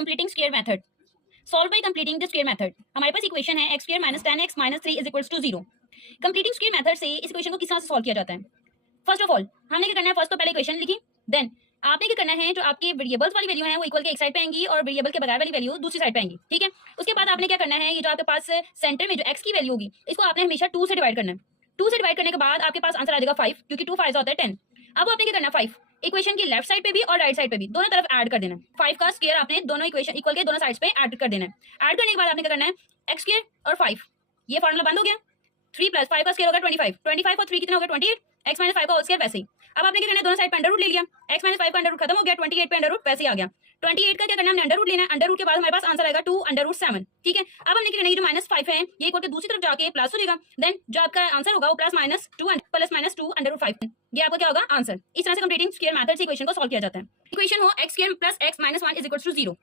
Completing square method. Solve by completing the square method. हमारे पास equation है x square minus 10x minus 3 is equals to 0। Completing square method से इस equation को किस तरह से सॉल्व किया जाता है? फर्स्ट ऑफ ऑल हमने क्या करना है, फर्स्ट तो पहले इक्वेशन लिखी, देन आपने क्या करना है, जो आपके वेरिएबल्स वाली वैल्यू है वो इक्वल के एक साइड पे आएंगी और वेरिएबल के बगैर वाली वैल्यू दूसरी साइड पे आएंगी, ठीक है। उसके बाद आपने क्या करना है, ये जो आपके पास सेंटर में जो x की वैल्यू होगी इसको आपने हमेशा 2 से डिवाइड करना है। 2 से डिवाइड करने के बाद आपके पास आंसर आ जाएगा 5, क्योंकि 2 5 होता है 10। अब आपने क्या करना है, 5 इक्वेशन की लेफ्ट साइड पे भी और राइट साइड पे भी दोनों तरफ ऐड कर देना है। 5 का स्क्वायर आपने दोनों इक्वेशन इक्वल के दोनों साइड्स पे ऐड कर देना है। ऐड करने के बाद आपने क्या करना है, x स्क्वायर और 5, ये फार्मूला बंद हो गया। 3 प्लस 5 का स्क्वायर होगा 25, 25 और 3 कितना होगा 28, x माइनस 5 का होल स्क्वायर वैसे ही। अब आपने क्या करना है, दोनों साइड पे अंडर रूट ले लिया, x माइनस 5 का अंडर रूट खत्म हो गया, 28 पे अंडर रूट वैसे ही आ गया। 28 का क्या करना है, हमने अंडर रूट लेना है, अंडर रूट के बाद हमारे पास आंसर आएगा 2 अंडर रूट 7, ठीक है। अब हमने क्या करना है, जो माइनस 5 है ये इक्वल के दूसरी तरफ जाके प्लस हो जाएगा, देन जो आपका आंसर होगा वो प्लस माइनस 2 अंडर रूट 5, ये आपका क्या होगा आंसर। इस तरह से कंप्लीटिंग स्क्वायर मेथड से इक्वेशन को सॉल्व किया जाता है। इक्वेशन हो x square plus x minus 1 is equal to 0।